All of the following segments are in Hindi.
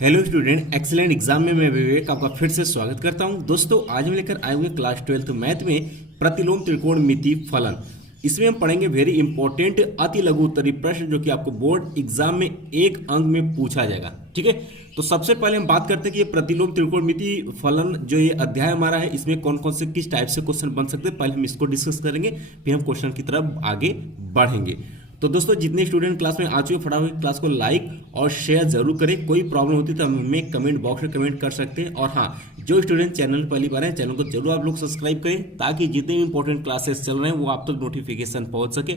हेलो स्टूडेंट, एक्सीलेंट एग्जाम में मैं विवेक आपका फिर से स्वागत करता हूं। दोस्तों आज हम लेकर आए हुए क्लास 12th मैथ में प्रतिलोम त्रिकोणमिति फलन। इसमें हम पढ़ेंगे वेरी इंपॉर्टेंट अति लघु उत्तरीय प्रश्न जो कि आपको बोर्ड एग्जाम में एक अंक में पूछा जाएगा। ठीक है, तो सबसे पहले हम बात करते हैं कि ये प्रतिलोम त्रिकोणमिति फलन जो ये अध्याय हमारा है, इसमें कौन कौन से किस टाइप से क्वेश्चन बन सकते हैं, पहले हम इसको डिस्कस करेंगे, फिर हम क्वेश्चन की तरफ आगे बढ़ेंगे। तो दोस्तों जितने स्टूडेंट क्लास में आ चुके हैं फटाफट क्लास को लाइक और शेयर जरूर करें। कोई प्रॉब्लम होती है तो हमें कमेंट बॉक्स में कमेंट कर सकते हैं। और हाँ, जो स्टूडेंट चैनल पर पहली बार है चैनल को जरूर आप लोग सब्सक्राइब करें ताकि जितने भी इंपॉर्टेंट क्लासेस चल रहे हैं वो आप तक नोटिफिकेशन पहुंच सके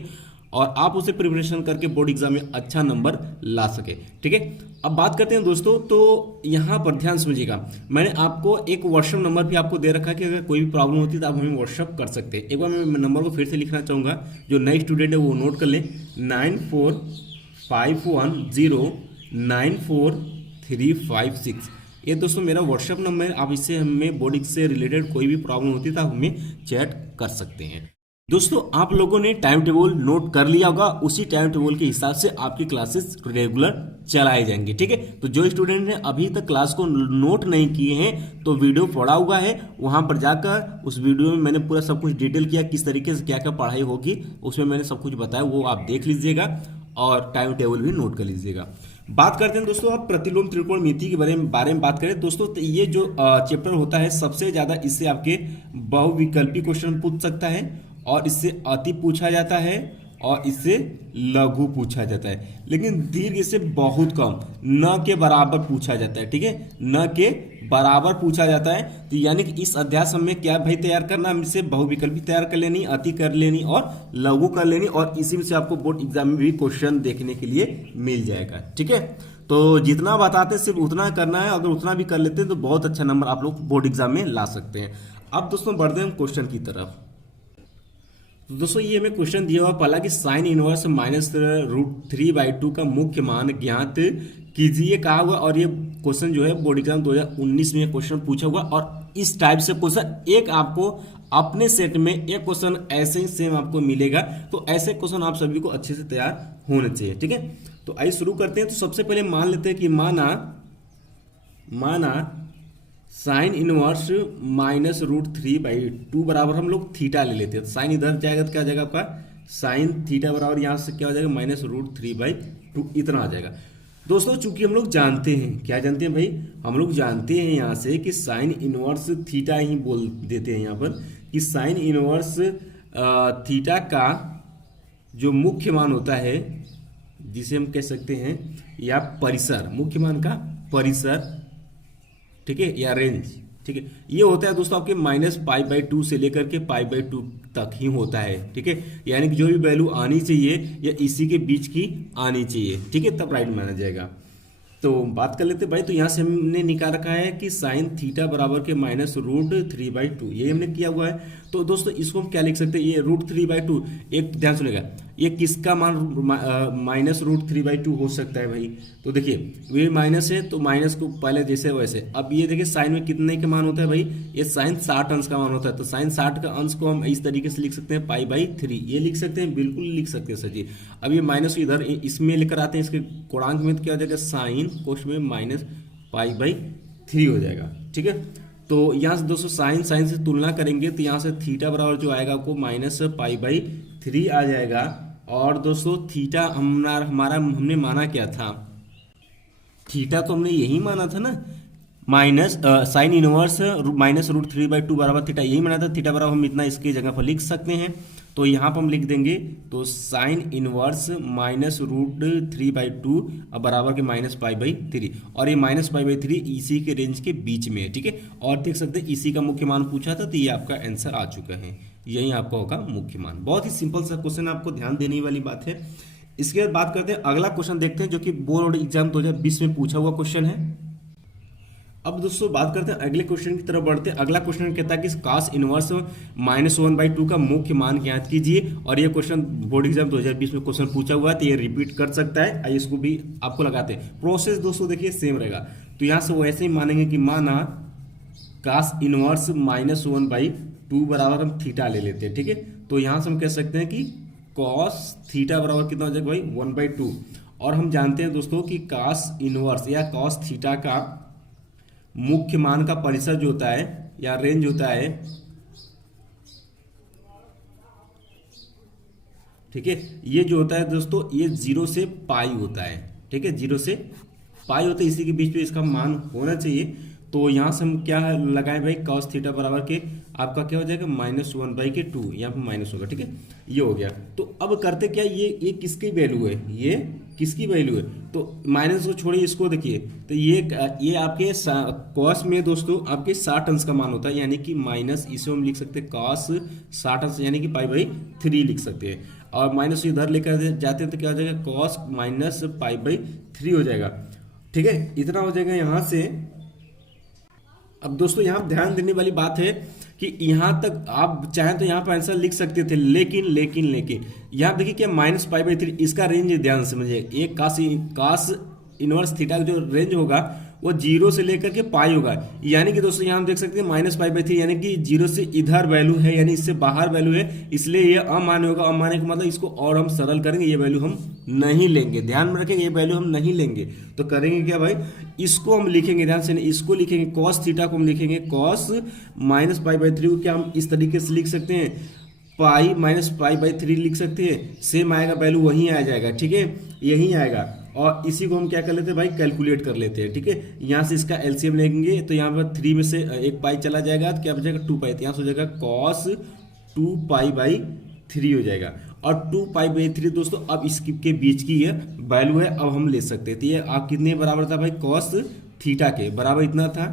और आप उसे प्रिपरेशन करके बोर्ड एग्जाम में अच्छा नंबर ला सके। ठीक है, अब बात करते हैं दोस्तों। तो यहाँ पर ध्यान समझिएगा, मैंने आपको एक व्हाट्सएप नंबर भी आपको दे रखा है कि अगर कोई भी प्रॉब्लम होती है तो आप हमें व्हाट्सएप कर सकते हैं। एक बार मैं नंबर को फिर से लिखना चाहूँगा, जो नए स्टूडेंट है वो नोट कर लें, 9451094356। ये दोस्तों मेरा व्हाट्सएप नंबर है। आप इससे हमें बोर्ड से रिलेटेड कोई भी प्रॉब्लम होती है तो आप हमें चैट कर सकते हैं। दोस्तों आप लोगों ने टाइम टेबल नोट कर लिया होगा, उसी टाइम टेबल के हिसाब से आपकी क्लासेस रेगुलर चलाई जाएंगी। ठीक है, तो जो स्टूडेंट ने अभी तक क्लास को नोट नहीं किए हैं तो वीडियो पड़ा हुआ है, वहां पर जाकर उस वीडियो में मैंने पूरा सब कुछ डिटेल किया, किस तरीके से क्या क्या पढ़ाई होगी उसमें मैंने सब कुछ बताया, वो आप देख लीजिएगा और टाइम टेबल भी नोट कर लीजिएगा। बात करते हैं दोस्तों, आप प्रतिलोम त्रिकोणमिति के बारे में बात करें दोस्तों, तो ये जो चैप्टर होता है सबसे ज्यादा इससे आपके बहुविकल्पी क्वेश्चन पूछ सकता है और इससे अति पूछा जाता है और इससे लघु पूछा जाता है, लेकिन दीर्घ इससे बहुत कम, न के बराबर पूछा जाता है। ठीक है, न के बराबर पूछा जाता है। तो यानी कि इस अध्याय में क्या भाई तैयार करना, हमसे बहुविकल्पी तैयार कर लेनी, अति कर लेनी और लघु कर लेनी, और इसी में से आपको बोर्ड एग्जाम में भी क्वेश्चन देखने के लिए मिल जाएगा। ठीक है, तो जितना बताते हैं सिर्फ उतना करना है, अगर उतना भी कर लेते हैं तो बहुत अच्छा नंबर आप लोग बोर्ड एग्जाम में ला सकते हैं। अब दोस्तों बढ़ते हैं क्वेश्चन की तरफ। तो दोस्तों ये हमें क्वेश्चन दिया हुआ पहला कि साइन इनवर्स -√3/2 का मुख्य मान ज्ञात कीजिए कहा हुआ, और ये क्वेश्चन जो है बोर्ड एग्जाम 2019 में क्वेश्चन पूछा हुआ। और इस टाइप से क्वेश्चन एक आपको अपने सेट में एक क्वेश्चन ऐसे ही सेम आपको मिलेगा, तो ऐसे क्वेश्चन आप सभी को अच्छे से तैयार होने चाहिए। ठीक है, तो आइए शुरू करते हैं। तो सबसे पहले मान लेते हैं कि माना साइन इनवर्स -√3/2 बराबर हम लोग थीटा ले लेते हैं। तो साइन इधर जाएगा तो क्या हो जाएगा आपका साइन थीटा बराबर यहाँ से क्या हो जाएगा -√3/2 इतना आ जाएगा। दोस्तों चूंकि हम लोग जानते हैं, क्या जानते हैं भाई, हम लोग जानते हैं यहाँ से कि साइन इनवर्स थीटा ही बोल देते हैं यहाँ पर कि साइन इनवर्स थीटा का जो मुख्य मान होता है, जिसे हम कह सकते हैं या परिसर, मुख्य मान का परिसर, ठीक है, या रेंज, ठीक है, ये होता है दोस्तों आपके -π/2 से लेकर के π/2 तक ही होता है। ठीक है, यानी कि जो भी वैल्यू आनी चाहिए या इसी के बीच की आनी चाहिए, ठीक है, तब राइट माना जाएगा। तो बात कर लेते भाई, तो यहाँ से हमने निकाल रखा है कि साइन थीटा बराबर के -√3/2, ये हमने किया हुआ है। तो दोस्तों इसको हम क्या लिख सकते हैं, ये √3/2, एक ध्यान सुनेगा, ये किसका मान -√3/2 हो सकता है भाई। तो देखिए ये माइनस है तो माइनस को पहले जैसे वैसे, अब ये देखिए साइन में कितने का मान होता है भाई, ये साइन 60 अंश का मान होता है। तो साइन 60 का अंश को हम इस तरीके से लिख सकते हैं π/3, ये लिख सकते हैं, बिल्कुल लिख सकते हैं सर जी। अब ये माइनस इधर इसमें लेकर आते हैं, इसके गुणांक में, तो क्या हो जाएगा साइन कोष्ठ में -π/3 हो जाएगा। ठीक है, तो यहाँ से दोस्तों साइन से तुलना करेंगे तो यहाँ से थीटा बराबर जो आएगा आपको -π/3 आ जाएगा। और दोस्तों थीटा हमारा हमने माना क्या था, थीटा तो हमने यही माना था ना, साइन इनवर्स -√3/2 बराबर थीटा, यही माना था। थीटा बराबर हम इतना इसकी जगह पर लिख सकते हैं, तो यहाँ पर हम लिख देंगे तो साइन इनवर्स -√3/2 बराबर के -π/3, और ये -π/3 इसी के रेंज के बीच में है। ठीक है, और देख सकते हैं इसी का मुख्य मान पूछा था, तो ये आपका आंसर आ चुका है, यही आपका होगा मुख्य मान। बहुत ही सिंपल सा क्वेश्चन, आपको ध्यान देने वाली बात है। इसके बाद बात करते हैं अगला क्वेश्चन, देखते हैं जो कि बोर्ड एग्जाम 2020 में पूछा हुआ क्वेश्चन है। अब दोस्तों बात करते हैं अगले क्वेश्चन की तरफ बढ़ते हैं। अगला क्वेश्चन कहता है कि cos इनवर्स -1/2 का मुख्य मान ज्ञात कीजिए, और ये क्वेश्चन बोर्ड एग्जाम 2020 में क्वेश्चन पूछा हुआ है, तो ये रिपीट कर सकता है। आइए इसको भी आपको लगाते हैं। प्रोसेस दोस्तों देखिए सेम रहेगा, तो यहाँ से वो ऐसे ही मानेंगे कि माना cos इनवर्स -1/2 बराबर हम थीटा ले लेते हैं। ठीक है, तो यहाँ से हम कह सकते हैं कि cos थीटा बराबर कितना हो जाएगा भाई 1/2, और हम जानते हैं दोस्तों कि cos इनवर्स या cos थीटा का मुख्य मान का परिसर जो होता है या रेंज होता है, ठीक है, ये जो होता है दोस्तों ये 0 से पाई होता है, ठीक है, 0 से पाई होता है, इसी के बीच में इसका मान होना चाहिए। तो यहाँ से हम क्या लगाए भाई, cos थीटा बराबर के आपका क्या हो जाएगा -1/2, यहाँ पर माइनस होगा, ठीक है, ये हो गया। तो अब करते क्या, ये किसकी वैल्यू है, ये किसकी वैल्यू है, तो माइनस को छोड़िए, इसको देखिए, तो ये आपके कॉस में दोस्तों आपके 60 अंश का मान होता है, यानी कि माइनस, इसे हम लिख सकते हैं कॉस 60 अंश, यानी कि π/3 लिख सकते हैं। और माइनस इधर लेकर जाते हैं तो क्या हो जाएगा, कॉस माइनस π/3 हो जाएगा, ठीक है, इतना हो जाएगा यहाँ से। अब दोस्तों यहाँ ध्यान देने वाली बात है कि यहाँ तक आप चाहें तो यहाँ पर आंसर लिख सकते थे, लेकिन यहाँ देखिए क्या -π/3 इसका रेंज ध्यान से समझिए। एक कास इनवर्स थीटा का जो रेंज होगा वो 0 से लेकर के पाई होगा, यानी कि दोस्तों यहाँ हम देख सकते हैं -π/3, यानी कि 0 से इधर वैल्यू है, यानी इससे बाहर वैल्यू है, इसलिए ये अमान्य होगा। अमान्य का मतलब इसको और हम सरल करेंगे, ये वैल्यू हम नहीं लेंगे, ध्यान में रखेंगे, ये वैल्यू हम नहीं लेंगे। तो करेंगे क्या भाई, इसको हम लिखेंगे, ध्यान से इसको लिखेंगे, कॉस थीटा को हम लिखेंगे कॉस -π/3 को क्या हम इस तरीके से लिख सकते हैं, पाई -π/3 लिख सकते हैं, सेम आएगा, वैल्यू वहीं आ जाएगा, ठीक है, यहीं आएगा। और इसी को हम क्या कर लेते हैं भाई, कैलकुलेट कर लेते हैं, ठीक है। यहाँ से इसका एलसीएम लेंगे तो यहाँ पर 3 में से एक पाई चला जाएगा तो क्या बचेगा 2 पाई, तो यहाँ से हो जाएगा कॉस 2π/3 हो जाएगा। और 2π/3 दोस्तों अब इसके बीच की ये वैल्यू है, अब हम ले सकते थे। ये आप कितने बराबर था भाई, कॉस थीटा के बराबर इतना था,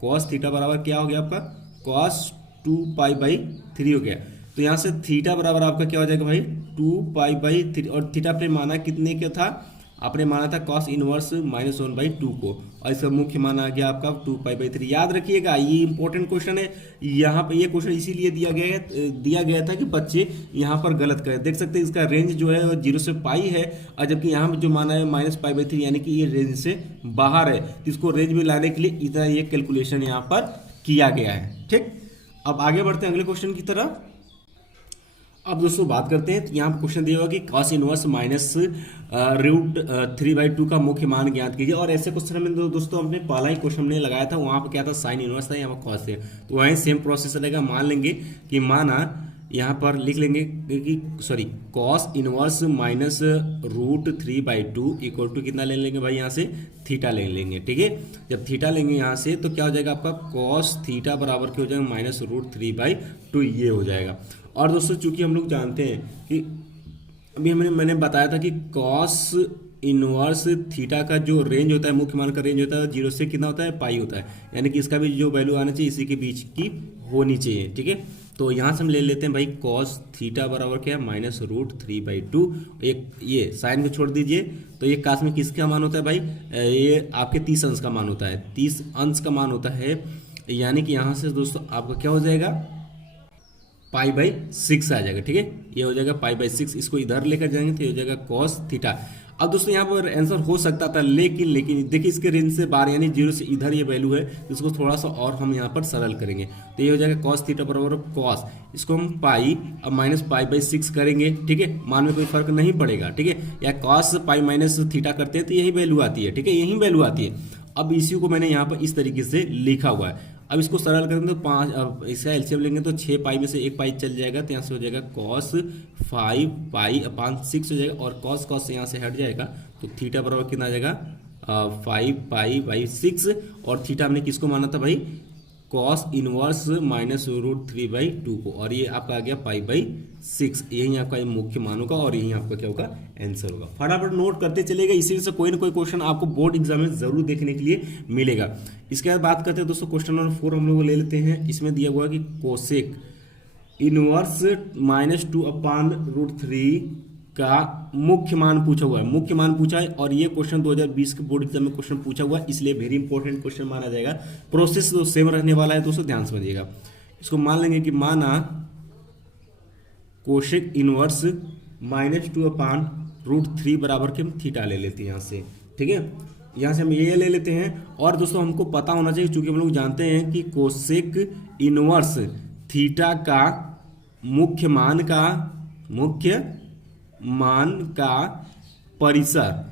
कॉस थीटा बराबर क्या हो गया आपका, कॉस 2π/3 हो गया। तो यहाँ से थीटा बराबर आपका क्या हो जाएगा भाई 2π/3, और थीटा आपने माना कितने का था, आपने माना था cos इनवर्स -1/2 को, और इसका मुख्य मान आ गया आपका 2π/3। याद रखिएगा ये इंपॉर्टेंट क्वेश्चन है, यहाँ पे ये क्वेश्चन इसीलिए दिया गया था कि बच्चे यहाँ पर गलत करें। देख सकते हैं इसका रेंज जो है 0 से पाई है, और जबकि यहाँ पर जो माना है -π/3, यानी कि ये रेंज से बाहर है, तो इसको रेंज में लाने के लिए इतना ये कैलकुलेशन यहाँ पर किया गया है, ठीक। अब आगे बढ़ते हैं अगले क्वेश्चन की तरफ। अब दोस्तों बात करते हैं, तो यहाँ पर क्वेश्चन दिया हुआ कि cos इनवर्स -√3/2 का मुख्य मान ज्ञात कीजिए। और ऐसे क्वेश्चन में दोस्तों हमने पहला ही क्वेश्चन हमने लगाया था, वहाँ पर क्या था साइन इनवर्स था, यहाँ पर cos है, तो वहीं सेम प्रोसेस रहेगा। मान लेंगे कि माना यहाँ पर लिख लेंगे कि cos इनवर्स -√3/2 इक्वल टू कितना ले लेंगे भाई, यहाँ से थीटा ले लेंगे, ठीक है। जब थीटा लेंगे यहाँ से तो क्या हो जाएगा आपका cos थीटा बराबर क्या हो जाएगा -√3/2, ये हो जाएगा। और दोस्तों चूंकि हम लोग जानते हैं कि अभी मैंने बताया था कि cos इनवर्स थीटा का जो रेंज होता है, मुख्य मान का रेंज होता है 0 से कितना होता है, पाई होता है, यानी कि इसका भी जो वैल्यू आना चाहिए इसी के बीच की होनी चाहिए, ठीक है। तो यहाँ से हम ले लेते हैं भाई cos थीटा बराबर क्या है -√3/2, एक ये साइन को छोड़ दीजिए, तो ये काश में किसका मान होता है भाई, ये आपके 30 अंश का मान होता है, 30 अंश का मान होता है, यानी कि यहाँ से दोस्तों आपका क्या हो जाएगा π/6 आ जाएगा, ठीक है, ये हो जाएगा π/6। इसको इधर लेकर जाएंगे तो ये हो जाएगा cos थीटा। अब दोस्तों यहाँ पर आंसर हो सकता था, लेकिन देखिए इसके रेंज से बाहर, यानी 0 से इधर ये वैल्यू है, इसको थोड़ा सा और हम यहाँ पर सरल करेंगे, तो ये हो जाएगा cos थीटा बराबर cos, इसको हम पाई अब -π/6 करेंगे, ठीक है, मान में कोई फर्क नहीं पड़ेगा, ठीक है, या cos π - थीटा करते हैं तो यही वैल्यू आती है, ठीक है, यही वैल्यू आती है। अब इसी को मैंने यहाँ पर इस तरीके से लिखा हुआ है। अब इसको सरल करेंगे तो 5, अब इसका एलसीएम लेंगे तो 6 पाई में से 1 पाई चल जाएगा, तो यहाँ से हो जाएगा cos 5π/6 हो जाएगा, और cos से यहाँ से हट जाएगा, तो थीटा बराबर कितना आ जाएगा 5π/6, और थीटा हमने किसको माना था भाई cos इनवर्स -√3/2 को, और ये आपका आ गया π/6, यही आपका मुख्य मान होगा, और यही आपका क्या होगा आंसर होगा। फटाफट नोट करते चलेगा, इसी से कोई ना कोई क्वेश्चन आपको बोर्ड एग्जाम में जरूर देखने के लिए मिलेगा। इसके बाद बात करते हैं दोस्तों क्वेश्चन नंबर 4 हम लोग ले लेते हैं। इसमें दिया हुआ है कि कोसेक इनवर्स -2/√3 का मुख्य मान पूछा हुआ है, मुख्य मान पूछा है, और ये क्वेश्चन 2020 के बोर्ड एग्जाम में क्वेश्चन पूछा हुआ है, इसलिए वेरी इंपॉर्टेंट क्वेश्चन माना जाएगा। प्रोसेस तो सेम रहने वाला है दोस्तों, ध्यान समझिएगा। इसको मान लेंगे कि माना कोसेक इनवर्स -2/√3 बराबर के हम थीटा ले लेते हैं यहाँ से, ठीक है, यहाँ से हम ये ले लेते हैं। और दोस्तों हमको पता होना चाहिए, चूंकि हम लोग जानते हैं कि कोसेक इनवर्स थीटा का मुख्य मान का परिसर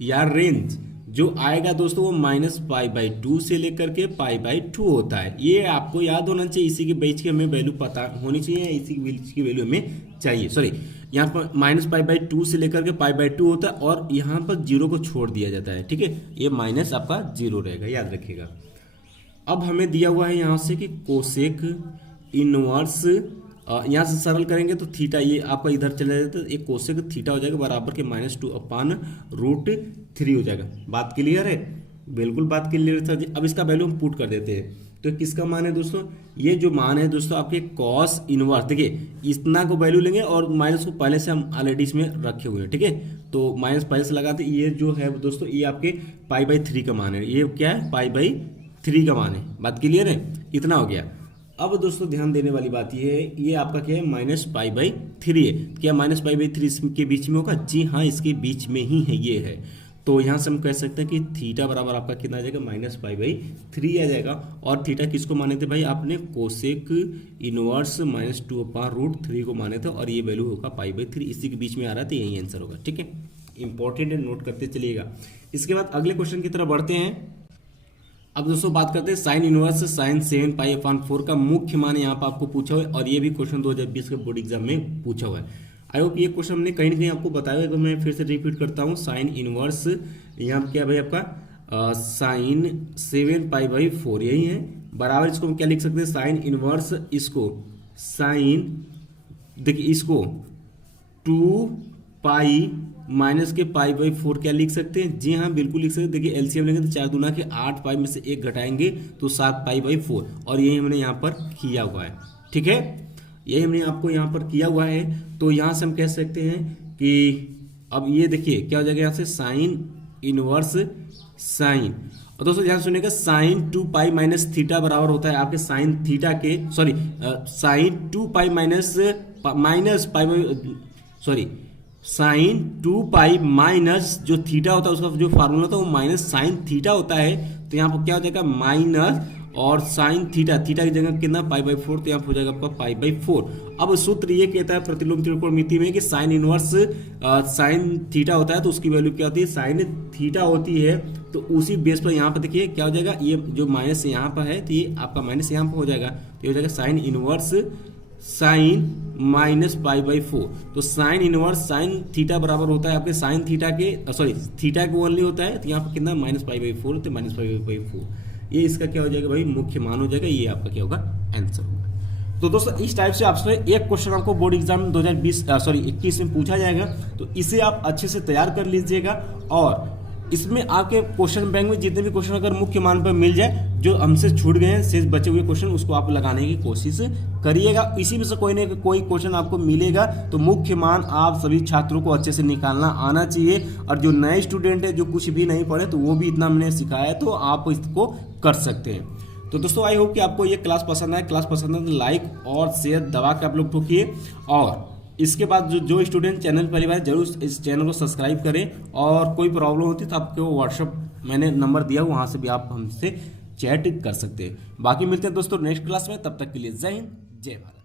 या रेंज जो आएगा दोस्तों वो -π/2 से लेकर के π/2 होता है। ये आपको याद होना चाहिए, इसी के बीच की हमें वैल्यू पता होनी चाहिए, इसी के बीच की वैल्यू हमें चाहिए। सॉरी, यहाँ पर -π/2 से लेकर के π/2 होता है और यहाँ पर 0 को छोड़ दिया जाता है। ठीक है, ये माइनस आपका 0 रहेगा, याद रखिएगा। अब हमें दिया हुआ है यहाँ से कि कोसेक इनवर्स, यहाँ से सरल करेंगे तो थीटा ये आपका इधर चला जाता है, एक कोसेक थीटा हो जाएगा बराबर के -2/√3 हो जाएगा। बात क्लियर है? बिल्कुल बात क्लियर था जी। अब इसका वैल्यू हम पुट कर देते हैं, तो किसका मान है दोस्तों? ये जो मान है दोस्तों आपके कॉस इनवर्स, देखिए इतना को वैल्यू लेंगे और माइनस को पहले से हम ऑलरेडी इसमें रखे हुए हैं। ठीक है, तो माइनस पहले से लगाते, ये जो है दोस्तों ये आपके π/3 का मान है। ये क्या है? π/3 का मान है। बात क्लियर है? इतना हो गया। अब दोस्तों ध्यान देने वाली बात ये है, ये आपका क्या है? -π/3 है। क्या -π/3 इसके बीच में होगा? जी हाँ, इसके बीच में ही है, ये है। तो यहाँ से हम कह सकते हैं कि थीटा बराबर आपका कितना आ जाएगा? -π/3 आ जाएगा। और थीटा किसको माने थे भाई? आपने कोसेक इनवर्स -2/√3 को माने थे और ये वैल्यू होगा π/3, इसी के बीच में आ रहा था, यही आंसर होगा। ठीक है, इंपॉर्टेंट है, नोट करते चलिएगा। इसके बाद अगले क्वेश्चन की तरफ बढ़ते हैं। अब दोस्तों बात करते हैं साइन इनवर्स sin 7π/4 का मुख्य मान यहाँ पर आपको पूछा हुआ है और ये भी क्वेश्चन 2020 के बोर्ड एग्जाम में पूछा हुआ है। आई होप ये क्वेश्चन हमने कहीं ना कहीं आपको बताया है, मैं फिर से रिपीट करता हूँ। साइन इनवर्स यहाँ क्या भाई आपका sin 7π/4 यही है, बराबर इसको हम क्या लिख सकते हैं? साइन इनवर्स इसको साइन, देखिए इसको 2π माइनस के π/4 क्या लिख सकते हैं? जी हाँ, बिल्कुल लिख सकते हैं। देखिए एलसीएम लेंगे तो 4 दूना के 8π में से 1 घटाएंगे तो 7π/4, और यही हमने यहाँ पर किया हुआ है। ठीक है, यही हमने आपको यहाँ पर किया हुआ है। तो यहाँ से हम कह सकते हैं कि अब ये देखिए क्या हो जाएगा यहाँ से साइन इनवर्स साइन, और दोस्तों ध्यान सुनिएगा, साइन 2π माइनस थीटा बराबर होता है आपके साइन थीटा के, सॉरी साइन 2π साइन 2π माइनस जो थीटा होता है उसका जो फार्मूला होता है वो माइनस साइन थीटा होता है। तो यहाँ पर क्या हो जाएगा? माइनस और साइन थीटा, थीटा की जगह कितना? π/4, तो यहाँ पर हो जाएगा आपका π/4। अब सूत्र ये कहता है प्रतिलोम त्रिकोणमिति में कि साइन इनवर्स साइन थीटा होता है तो उसकी वैल्यू क्या होती है? साइन थीटा होती है। तो उसी बेस पर यहाँ पर देखिए क्या हो जाएगा? ये जो माइनस यहाँ पर है तो ये आपका माइनस यहाँ पर हो जाएगा, तो ये हो जाएगा साइन इनवर्स साइन -π/4। तो साइन इनवर्स साइन थीटा बराबर होता है आपके साइन थीटा के, सॉरी थीटा के ओनली होता है, तो यहाँ पर कितना? -π/4, तो -π/4 ये इसका क्या हो जाएगा भाई? मुख्य मान हो जाएगा। ये आपका क्या होगा? आंसर होगा। तो दोस्तों इस टाइप से आपसे एक क्वेश्चन आपको बोर्ड एग्जाम 2021 में पूछा जाएगा, तो इसे आप अच्छे से तैयार कर लीजिएगा। और इसमें आपके क्वेश्चन बैंक में जितने भी क्वेश्चन अगर मुख्य मान पर मिल जाए, जो हमसे छूट गए हैं शेष बचे हुए क्वेश्चन, उसको आप लगाने की कोशिश करिएगा। इसी में से कोई ना कोई क्वेश्चन आपको मिलेगा, तो मुख्य मान आप सभी छात्रों को अच्छे से निकालना आना चाहिए। और जो नए स्टूडेंट है, जो कुछ भी नहीं पढ़े, तो वो भी इतना मैंने सिखाया, तो आप इसको कर सकते हैं। तो दोस्तों आई होप कि आपको ये क्लास पसंद आए। क्लास पसंद है तो लाइक और शेयर दबा के आप लोग ठोकिए, और इसके बाद जो स्टूडेंट चैनल पहली बार, जरूर इस चैनल को सब्सक्राइब करें। और कोई प्रॉब्लम होती तो आपको व्हाट्सअप मैंने नंबर दिया, वहाँ से भी आप हमसे चैट कर सकते हैं। बाकी मिलते हैं दोस्तों नेक्स्ट क्लास में, तब तक के लिए जय हिंद, जय भारत।